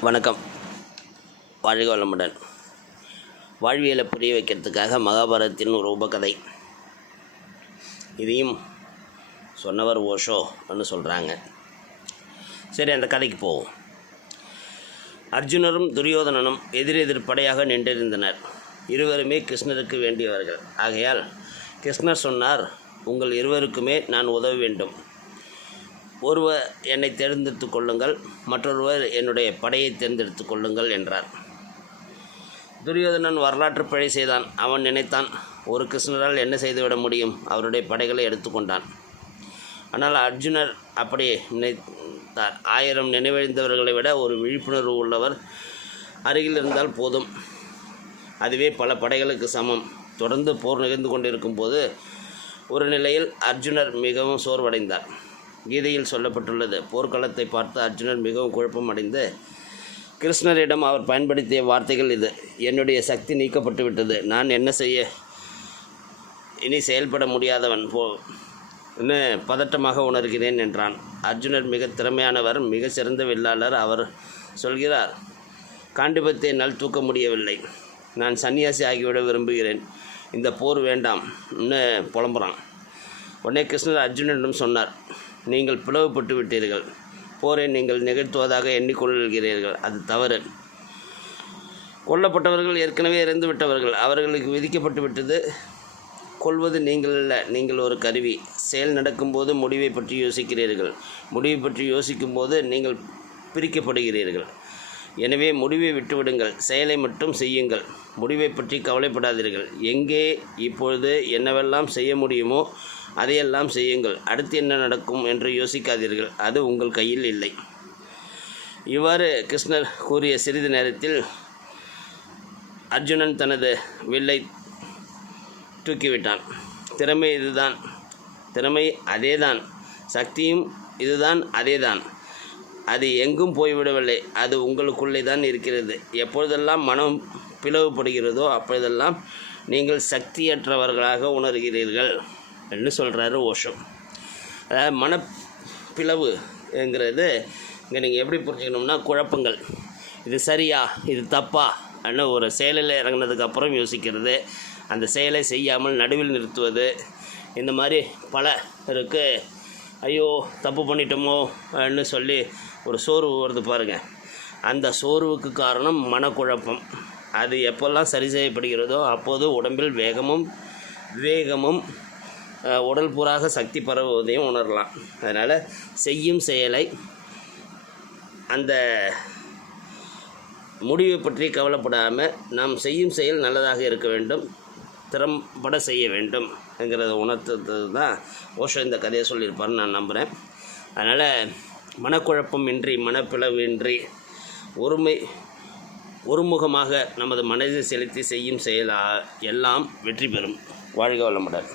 வணக்கம். வாழ்க வளமுடன். வாழ்வியலை புரிய வைக்கிறதுக்காக மகாபாரதத்தின் ஒரு உபகதை. இதையும் சொன்னவர் ஓஷோன்னு சொல்கிறாங்க சரி அந்த கதைக்கு போவோம். அர்ஜுனரும் துரியோதனனும் எதிரெதிர் படையாக நின்றிருந்தனர். இருவருமே கிருஷ்ணருக்கு வேண்டியவர்கள். ஆகையால் கிருஷ்ணர் சொன்னார் உங்கள் இருவருக்குமே நான் உதவ வேண்டும். ஒருவர் என்னை தேர்ந்தெடுத்து கொள்ளுங்கள் மற்றொருவர் என்னுடைய படையை தேர்ந்தெடுத்து கொள்ளுங்கள் என்றார். துரியோதனன் வரலாற்று பிழை செய்தான். அவன் நினைத்தான் ஒரு கிருஷ்ணரால் என்ன செய்துவிட முடியும்? அவருடைய படைகளை எடுத்துக்கொண்டான் ஆனால் அர்ஜுனர் அப்படி நினைத்தார். ஆயிரம் நினைவழிந்தவர்களை விட ஒரு விழிப்புணர்வு உள்ளவர் அருகில் இருந்தால் போதும். அதுவே பல படைகளுக்கு சமம். தொடர்ந்து போர் நிகழ்ந்து கொண்டிருக்கும் போது ஒரு நிலையில் அர்ஜுனர் மிகவும் சோர்வடைந்தார். கீதையில் சொல்லப்பட்டுள்ளது. போர்க்களத்தை பார்த்து அர்ஜுனன் மிகவும் குழப்பம் அடைந்து கிருஷ்ணரிடம் அவர் பயன்படுத்திய வார்த்தைகள் இது. என்னுடைய சக்தி நீக்கப்பட்டு விட்டது நான் என்ன செய்ய இனி செயல்பட முடியாதவன் போ ன்னு பதட்டமாக உணர்கிறேன் என்றான். அர்ஜுனர் மிக திறமையானவர் மிக சிறந்த வில்லாளர் அவர் சொல்கிறார். காண்டிபத்தை என்னால் தூக்க முடியவில்லை. நான் சன்னியாசி ஆகிவிட விரும்புகிறேன். இந்த போர் வேண்டாம் புலம்புறான். உடனே கிருஷ்ணர் அர்ஜுனனிடம் சொன்னார். நீங்கள் பிளவுபட்டு விட்டீர்கள் போரை நீங்கள் நிகழ்த்துவதாக எண்ணிக்கொள்கிறீர்கள். அது தவறு. கொல்லப்பட்டவர்கள் ஏற்கனவே இறந்து விட்டவர்கள் அவர்களுக்கு விதிக்கப்பட்டு விட்டது கொள்வது நீங்கள் அல்ல நீங்கள் ஒரு கருவி. செயல் நடக்கும்போது முடிவை பற்றி யோசிக்கிறீர்கள். முடிவை பற்றி யோசிக்கும்போது நீங்கள் பிரிக்கப்படுகிறீர்கள். எனவே முடிவை விட்டுவிடுங்கள். செயலை மட்டும் செய்யுங்கள். முடிவை பற்றி கவலைப்படாதீர்கள். எங்கே இப்பொழுது என்னவெல்லாம் செய்ய முடியுமோ அதையெல்லாம் செய்யுங்கள். அடுத்து என்ன நடக்கும் என்று யோசிக்காதீர்கள். அது உங்கள் கையில் இல்லை. இவ்வாறு கிருஷ்ணர் கூறிய சிறிது நேரத்தில் அர்ஜுனன் தனது வில்லை தூக்கிவிட்டான். திறமை இதுதான். திறமை அதேதான். சக்தியும் இதுதான் அதேதான். அது எங்கும் போய்விடவில்லை. அது உங்களுக்குள்ளே தான் இருக்கிறது. எப்பொழுதெல்லாம் மனம் பிளவுபடுகிறதோ அப்பொழுதெல்லாம் நீங்கள் சக்தியற்றவர்களாக உணர்கிறீர்கள் என்று சொல்கிறாரு ஓஷோ அதாவது மனப்பிளவுங்கிறது இங்கே நீங்கள் எப்படி புரிஞ்சுக்கணும்னா குழப்பங்கள். இது சரியா? இது தப்பா? அப்படின்னு ஒரு செயலில் இறங்கினதுக்கு அப்புறம் யோசிக்கிறது. அந்த செயலை செய்யாமல் நடுவில் நிறுத்துவது. இந்த மாதிரி பல இருக்குது ஐயோ தப்பு பண்ணிட்டோமோ? அப்படின்னு சொல்லி ஒரு சோர்வு வருது பாருங்கள் அந்த சோர்வுக்கு காரணம் மனக்குழப்பம். அது எப்போல்லாம் சரி செய்யப்படுகிறதோ அப்போது உடம்பில் வேகமும் வேகமும் உடல் பூராக சக்தி பரவுவதையும் உணரலாம். அதனால் செய்யும் செயலை அந்த முடிவை பற்றி கவலைப்படாமல் நாம் செய்யும் செயல் நல்லதாக இருக்க வேண்டும். திறம்பட செய்ய வேண்டும் என்கிறத உணர்த்துறது தான் ஓஷோ இந்த கதையை சொல்லியிருப்பாருன்னு நான் நம்புகிறேன் அதனால் மனக்குழப்பம் இன்றி இன்றி ஒருமை ஒருமுகமாக நமது மனதை செலுத்தி செய்யும் செயலா எல்லாம் வெற்றி பெறும். வாழ்க வளமுடன்.